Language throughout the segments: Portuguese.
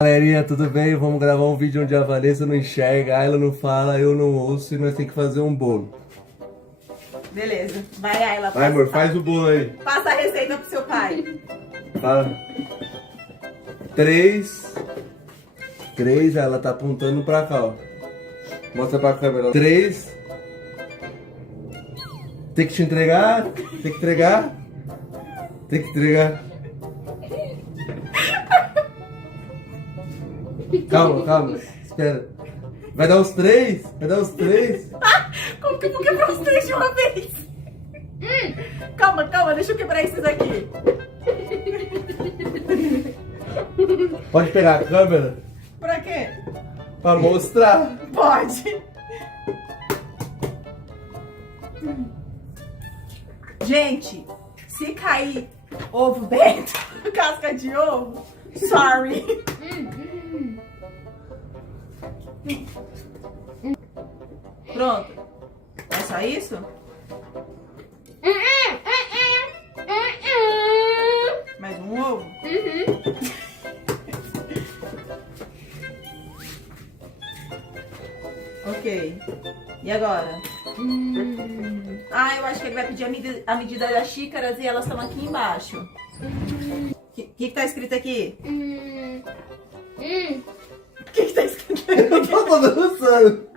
Galerinha, tudo bem? Vamos gravar um vídeo onde a Vanessa não enxerga, a Ayla não fala, eu não ouço e nós temos que fazer um bolo. Beleza. Vai, Ayla. Vai, amor, faz o bolo aí. Passa a receita pro seu pai. Fala. Três, ela tá apontando pra cá, ó. Mostra pra câmera. 3. Tem que te entregar? Tem que entregar? Tem que entregar. Calma, espera. Vai dar os 3? Vai dar os 3? Como que eu vou quebrar os 3 de uma vez? Calma, deixa eu quebrar esses aqui. Pode pegar a câmera Pra quê? pra mostrar. Pode. Gente, se cair ovo dentro, casca de ovo, sorry. Pronto. É só isso? Mais um ovo? Ok. E agora? Ah, eu acho que ele vai pedir a medida das xícaras e elas estão aqui embaixo. O que tá escrito aqui? O que tá escrito aqui? Eu tô dançando.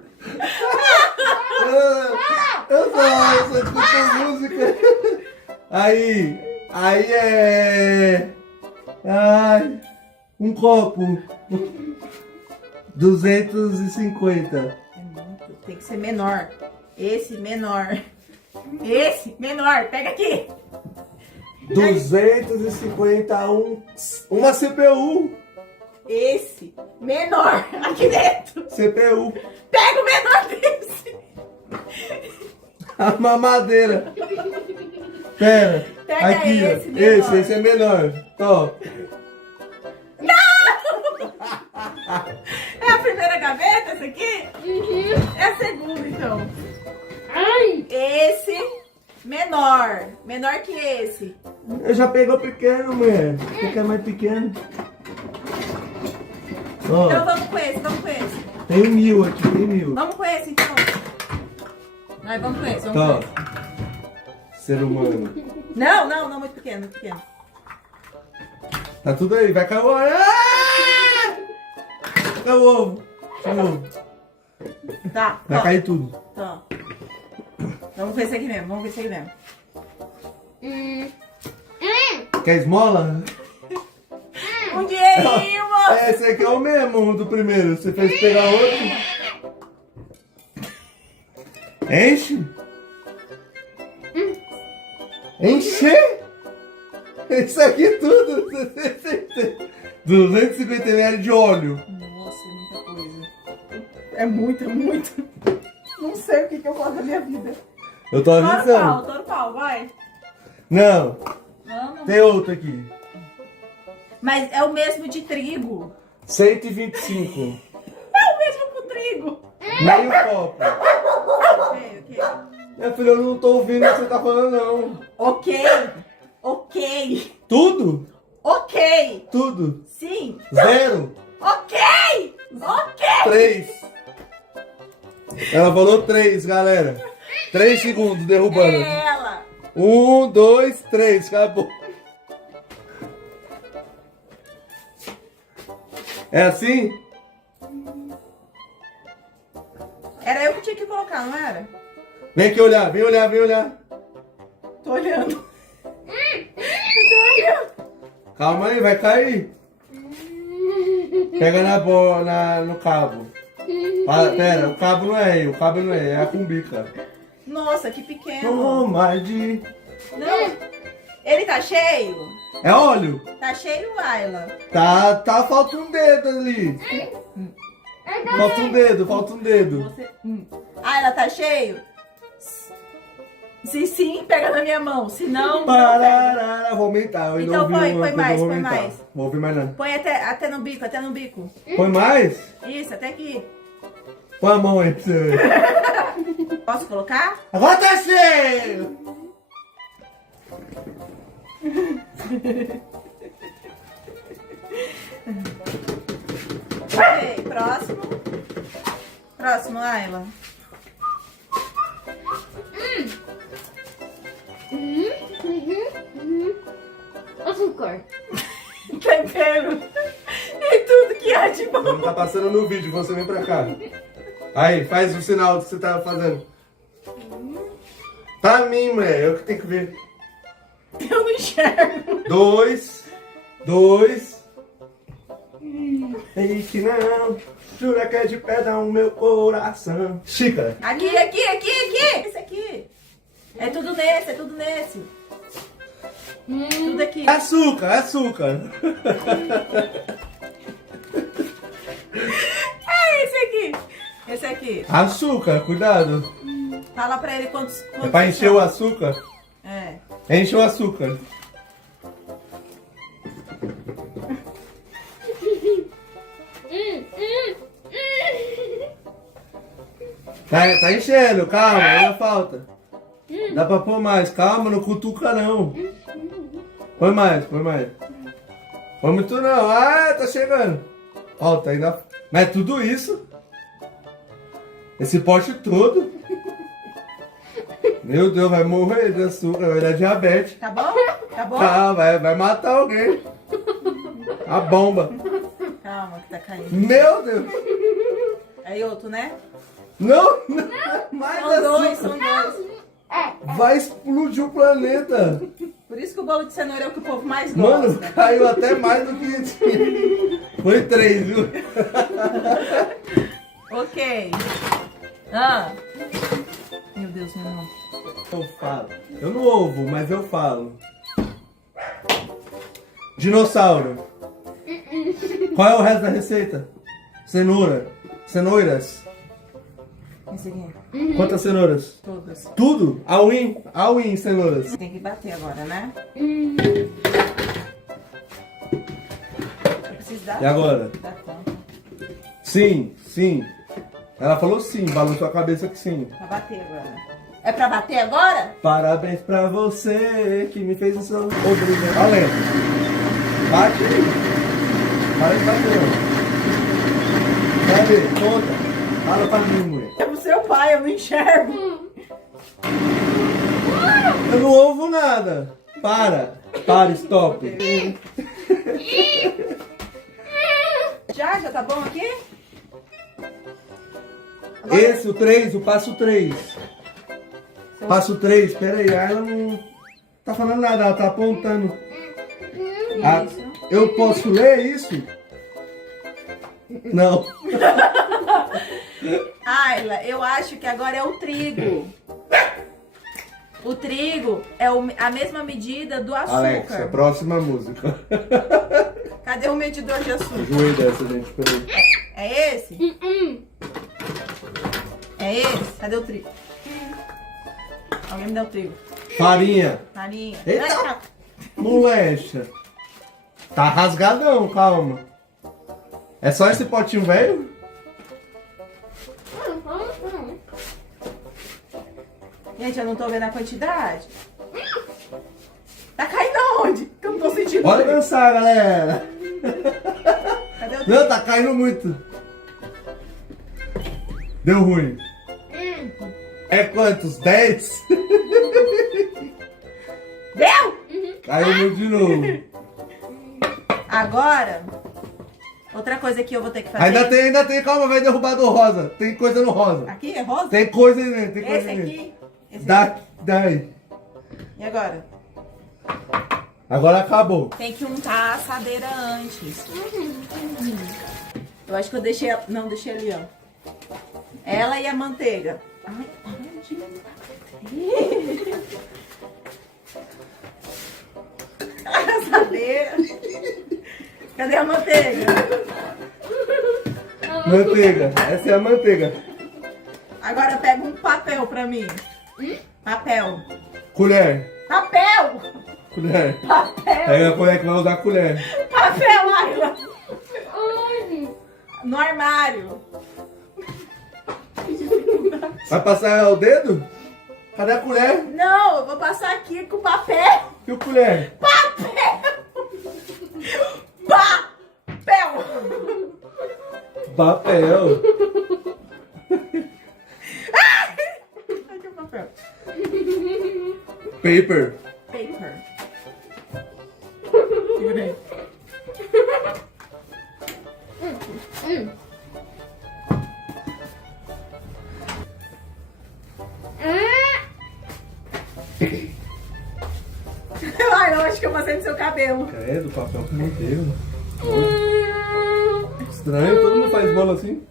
Eu só escuto música. Aí é... Ai, um copo. 250. É muito, tem que ser menor. Esse menor. Esse menor, pega aqui. 250 uma CPU. Esse menor aqui dentro. CPU. Pega o menor desse. A mamadeira. Pera. Pega aqui, esse ó. menor. Esse é menor. Tó. É a primeira gaveta, essa aqui? É a segunda, então. Esse menor. Menor que esse. Eu já pegou pequeno, mulher. Você quer mais pequeno? Ó, Então vamos com esse, vamos com esse. tem 1000 aqui, tem 1000. Vamos com esse, então. Nós vamos com esse, vamos Tó. com esse. Ser humano. Não, muito pequeno, muito pequeno. Tá tudo aí, vai cair o ovo. Ah! Caiu o ovo. Caiu o ovo. Tá, Vai ó. cair tudo. Tá. Vamos com esse aqui mesmo, vamos com esse aqui mesmo. Quer esmola? Um dinheirinho, moço. Esse aqui é o mesmo do primeiro. Você fez pegar outro? Enche? Encher? Isso aqui tudo. 250 ml de óleo. Nossa, é muita coisa. É muito. Não sei o que eu faço da minha vida. Eu tô avisando. Todo pau, vai. Não, Vamos. tem outro aqui. Mas é o mesmo de trigo. 125. É o mesmo com trigo. Meio copo. Ok. Minha filha, eu não tô ouvindo o que você tá falando, não. Ok. Tudo? Ok. Tudo. Sim. 0. Ok. 3. Ela falou 3, galera. 3 segundos derrubando. É ela. 1, 2, 3. Acabou. É assim? Era eu que tinha que colocar, não era? Vem aqui olhar, vem olhar. Tô olhando. Tô olhando. Calma aí, vai cair. Pega no cabo. Pera, o cabo não é, é a cumbica. Nossa, que pequeno. Toma de... Não. Ele tá cheio? É óleo? Tá cheio, Ayla? Tá, falta um dedo ali. Falta um dedo. Você... Ayla, tá cheio? Se sim, pega na minha mão. Se não, não pega. Pararara, vou aumentar. Eu ainda Então ouvi põe uma coisa, mais, eu vou põe aumentar. mais. Vou ouvir mais nada. Põe até no bico. Põe mais? Isso, até aqui. Põe a mão aí pra você ver. Posso colocar? Agora tá cheio! Ok, próximo. Próximo, Ayla. Açúcar. Tempero. E tudo que há de bom. Não tá passando no vídeo, você vem pra cá. Aí, faz o sinal que você tá fazendo. Pra mim, mulher, eu que tenho que ver. Eu não enxergo. 2, 2. Ei, que não, jura que é de pedra o meu coração. Xícara. Aqui. Esse aqui. É tudo nesse. Tudo aqui. Açúcar, açúcar. É esse aqui. Açúcar, cuidado. Fala pra ele quantos É pra encher o açúcar. É. Enche o açúcar. Tá enchendo, calma, ainda falta. Dá pra pôr mais, calma, não cutuca não. Põe mais, põe mais. Põe muito não, ah, tá chegando. Falta ainda. Mas é tudo isso? Esse pote todo? Meu Deus, vai morrer de açúcar, vai dar diabetes. Tá bom? Tá bom? Tá, vai matar alguém. A bomba. Calma que tá caindo. Meu Deus. Aí outro, né? Não, mais São dois, açúcar. são dois. Vai explodir o planeta. Por isso que o bolo de cenoura é o que o povo mais Mano, gosta. caiu até mais do que tinha. Foi 3, viu? Ok. Ah. Meu Deus, meu irmão. Eu falo. Eu não ovo, mas eu falo. Dinossauro. Qual é o resto da receita? Cenoura. Cenouras. Esse aqui. Quantas cenouras? Todas. Tudo? All in cenouras. Tem que bater agora, né? Eu preciso dar. E agora? Dá conta. Sim, sim. Ela falou sim, balançou a cabeça que sim. Pra bater agora. É pra bater agora? Parabéns pra você que me fez isso. Obrigado. Valendo. Bate aí. Para de bater. Cadê? Conta. Fala pra mim, mulher. É pro seu pai, eu não enxergo. Eu não ouvo nada. Para, stop. Já tá bom aqui? Agora- Esse, o 3, o passo 3. Passo 3, peraí, ela não tá falando nada, ela tá apontando. Ah, Isso. eu posso ler isso? Não. Ayla, eu acho que agora é o trigo. O trigo é a mesma medida do açúcar. Alexa, próxima música. Cadê o medidor de açúcar? Enjoei dessa, gente, peraí. É esse? É esse? Cadê o trigo? Alguém me dá o trigo. Farinha. Farinha. Eita! Molecha. Tá rasgadão, calma. É só esse potinho velho? Gente, eu não tô vendo a quantidade. Tá caindo aonde? Que eu não tô sentindo. Bora trigo. dançar, galera. Cadê o trigo? Não, tá caindo muito. Deu ruim. É quantos? 10? Deu? Caiu muito de novo. Agora, outra coisa que eu vou ter que fazer. Ainda tem, calma, vai derrubar do rosa. Tem coisa no rosa. Aqui é rosa? Tem coisa aí dentro, tem coisa Esse aí dentro. aqui? Esse Daí. aqui. E agora? Agora acabou. Tem que untar a assadeira antes. Eu acho que eu deixei. Não, deixei ali, ó. Ela e a manteiga. Ai, a assadeira. Cadê a manteiga? Manteiga. Essa é a manteiga. Agora pega um papel pra mim. Papel. Colher. Papel! Colher. Papel! Pega a colher que vai usar a colher. Papel, Ayla! No armário. Vai passar o dedo? Cadê a colher? Não, eu vou passar aqui com papel. E o colher? Papel! Papel! Papel. Aqui o papel. Paper. Paper. Segura aí. Ai, eu acho que eu passei no seu cabelo. Credo, papel com manteiga. Estranho, todo mundo faz bolo assim.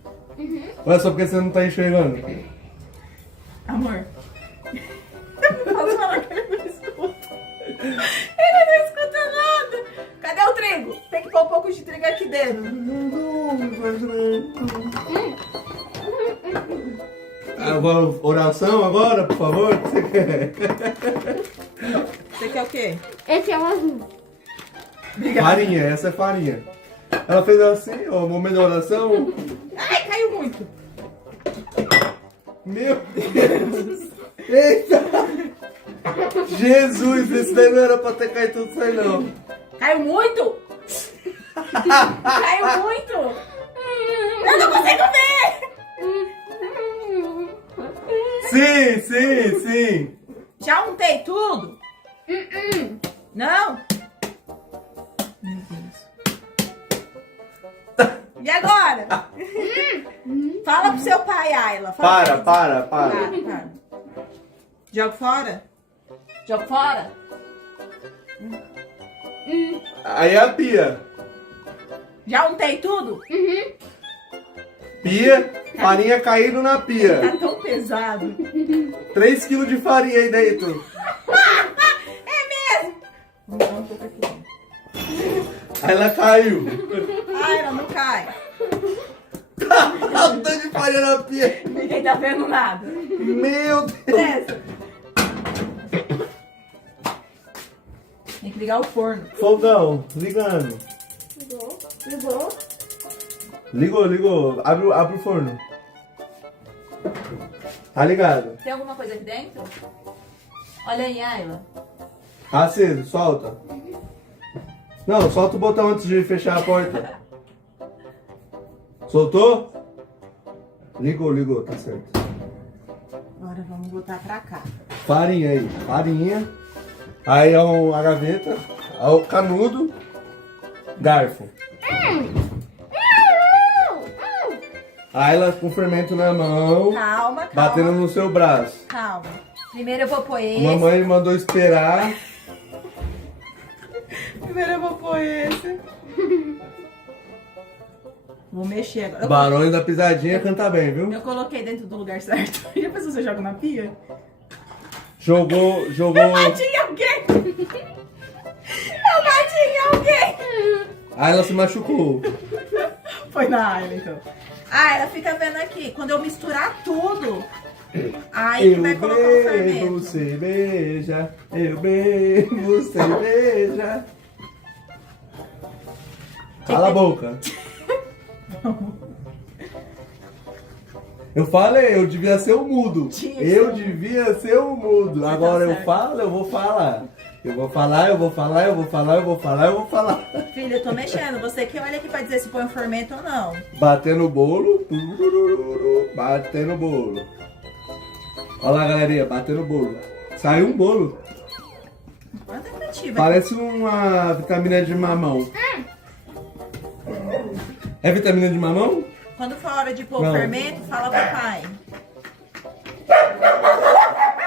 Ou é só porque você não tá enxergando? Amor. Posso falar que ele não escuta? Ele não escuta nada. Cadê o trigo? Tem que pôr um pouco de trigo aqui dentro. Agora, oração agora, por favor? O que você quer? Você quer o quê? Esse é o azul. Obrigada. Farinha, essa é farinha. Ela fez assim, ó, momento da oração. Ai, caiu muito. Meu Deus! Eita! Jesus, esse daí não era pra ter caído tudo isso aí, não. Caiu muito? Caiu muito? Eu não consigo ver! Sim, sim, sim. Já untei tudo? Não? Meu Deus. E agora? Fala pro seu pai, Ayla. Fala pra ele. Para. Joga fora? Joga fora? Aí a pia. Já untei tudo? Pia, farinha caindo na pia. Tá tão pesado. 3 kg de farinha aí dentro. É mesmo? Vamos dar um pouco aqui. Aí ela caiu. Ayla, não cai. Olha o tanto de farinha na pia. Ninguém tá vendo nada. Meu Deus. Desce. Tem que ligar o forno. Fogão, ligando. Ligou. Ligou. Abre o forno. Tá ligado. Tem alguma coisa aqui dentro? Olha aí, Ayla. Aceso, solta. Não, solta o botão antes de fechar a porta. Soltou? Ligou, tá certo. Agora vamos botar pra cá. Farinha aí, farinha. Aí é a gaveta, é o canudo, garfo. Aí ela com fermento na mão, Calma. batendo no seu braço. Calma. Primeiro eu vou pôr esse. Mamãe mandou esperar. Primeiro eu vou pôr esse. Vou mexer agora. Barões da Pisadinha canta bem, viu? Eu coloquei dentro do lugar certo. E depois você joga na pia? Jogou. Eu bati em alguém! Eu bati em alguém! Aí ela se machucou. Foi na Ayla, então. Ah, ela fica vendo aqui. Quando eu misturar tudo, aí que vai colocar o fermento. Cerveja, eu bebo cerveja. Cala a boca. Eu falei, eu devia ser o mudo. Eu devia ser o mudo. Agora eu falo, eu vou falar. Eu vou falar. Filha, eu tô mexendo. Você que olha aqui pra dizer se põe o fermento ou não. Batendo o bolo. Batendo o bolo. Olha lá, galerinha, batendo o bolo. Saiu um bolo. Olha a tentativa. Parece uma vitamina de mamão. É vitamina de mamão? Quando for a hora de pôr Não. o fermento, fala pro pai.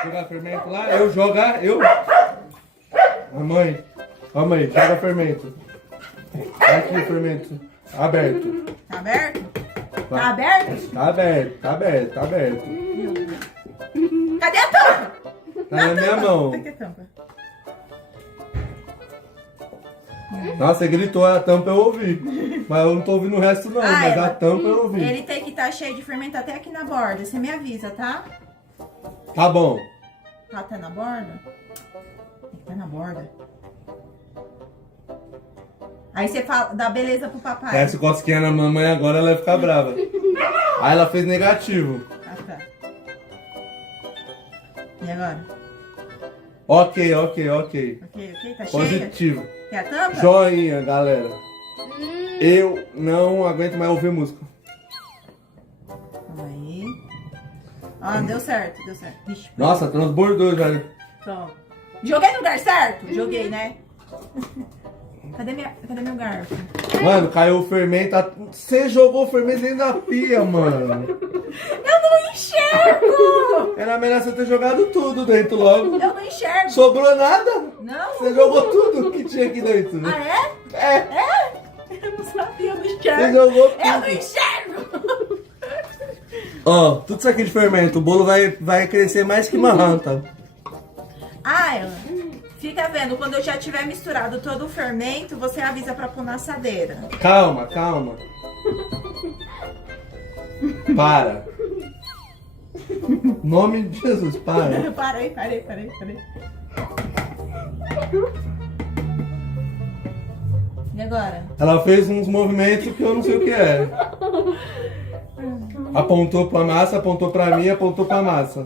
Jogar fermento lá? Eu? A mãe. Ó, mãe, joga fermento. Aqui o fermento. Aberto. Tá aberto? Vai. Tá aberto? Tá aberto. Cadê a tampa? Tá na minha mão. Cadê a tampa? Nossa, você gritou a tampa, eu ouvi. Mas eu não tô ouvindo o resto não, mas a tampa eu ouvi. Ele tem que estar cheio de fermento até aqui na borda. Você me avisa, tá? Tá bom. Tá até na borda? Tem que estar na borda. Aí você fala, dá beleza pro papai. Essa cosquinha na mamãe agora, ela vai ficar brava. Aí ela fez negativo. Ah, tá. E agora? Ok. Ok, tá cheia? Positivo. Quer a tampa? Joinha, galera. Eu não aguento mais ouvir música. Calma aí. Ah, deu certo, deu certo. Ixi, Nossa, transbordou já. pronto. Joguei no lugar certo? Joguei, né? Cadê meu garfo? Mano, caiu o fermento. Você jogou o fermento dentro da pia, mano. Eu não enxergo! Era melhor você ter jogado tudo dentro logo. Eu não enxergo. Sobrou nada? Não? Você jogou tudo que tinha aqui dentro. Ah, é? É, Eu não sabia, eu não você enxergo. jogou Eu não tudo. enxergo! Ó, tudo isso aqui de fermento. O bolo vai crescer mais que uma ranta. Ah, ela. Fica vendo, quando eu já tiver misturado todo o fermento, você avisa pra pôr na assadeira. Calma, calma. Para. Em nome de Jesus, para. Parei. E agora? Ela fez uns movimentos que eu não sei o que é. Apontou pra massa, apontou pra mim, apontou pra massa.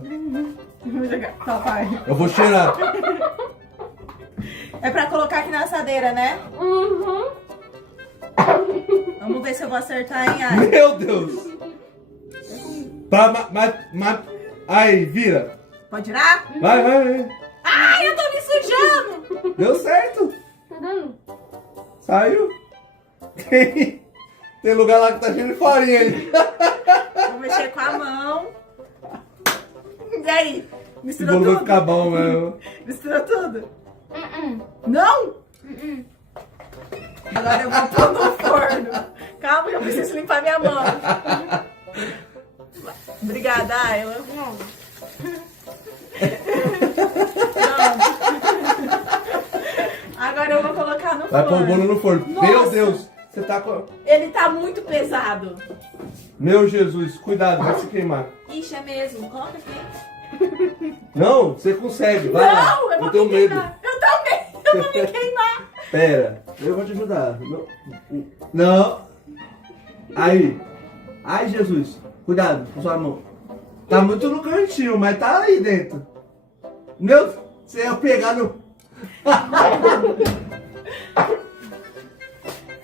Vou jogar. Tá, pai. Eu vou cheirar. É pra colocar aqui na assadeira, né? Uhum. Vamos ver se eu vou acertar, hein, Ai? Meu Deus. Aí, vira. Pode tirar? Vai. Ai, eu tô me sujando! Deu certo. Tá dando? Saiu. Tem lugar lá que tá cheio de farinha ali. Vou mexer com a mão. E aí? Esse Misturou bolo vai tudo? ficar bom, mesmo. Misturou tudo? Uhum. Não? Uhum. Agora eu vou pôr no forno. Calma que eu preciso limpar minha mão. Obrigada, Ayla. Agora eu vou colocar no Vai pôr o forno. bolo no forno. Nossa. Meu Deus. Você tá com... Ele tá muito pesado. Meu Jesus, cuidado, vai se queimar. Ixi, é mesmo. Coloca aqui. Não, você consegue. Vai lá. Não, eu vou tenho me medo. queimar. Eu vou me queimar. Pera, eu vou te ajudar. Não. Aí. Ai, Jesus. Cuidado com sua mão. Tá muito no cantinho, mas tá aí dentro. Meu, você ia pegar no...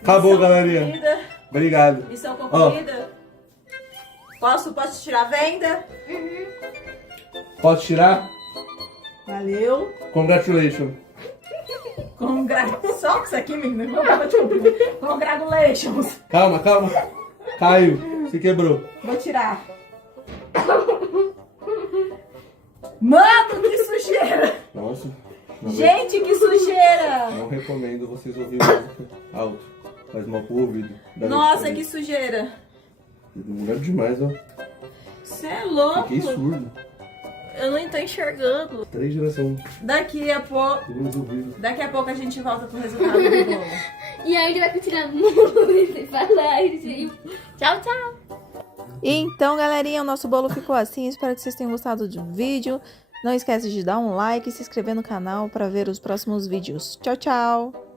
Acabou, galerinha. Concluída. Obrigado. Missão concluída. Posso tirar a venda? Posso tirar? Valeu. Congratulations. Só com isso aqui, menina. Congratulations. Calma. Caiu. Se quebrou. Vou tirar. Mano, que sujeira. Nossa. Não, Gente, que sujeira. não recomendo vocês ouvirem música alto. Faz mal pro ouvido. Dá Nossa, dor de que sujeira. Demorado demais, ó. Você é louco. Fiquei surdo. Eu não tô enxergando. 3 gerações. Daqui a pouco a gente volta pro resultado do bolo. E aí ele vai continuar muito e falar e tchau, tchau. Então, galerinha, o nosso bolo ficou assim. Espero que vocês tenham gostado do vídeo. Não esquece de dar um like e se inscrever no canal para ver os próximos vídeos. Tchau, tchau!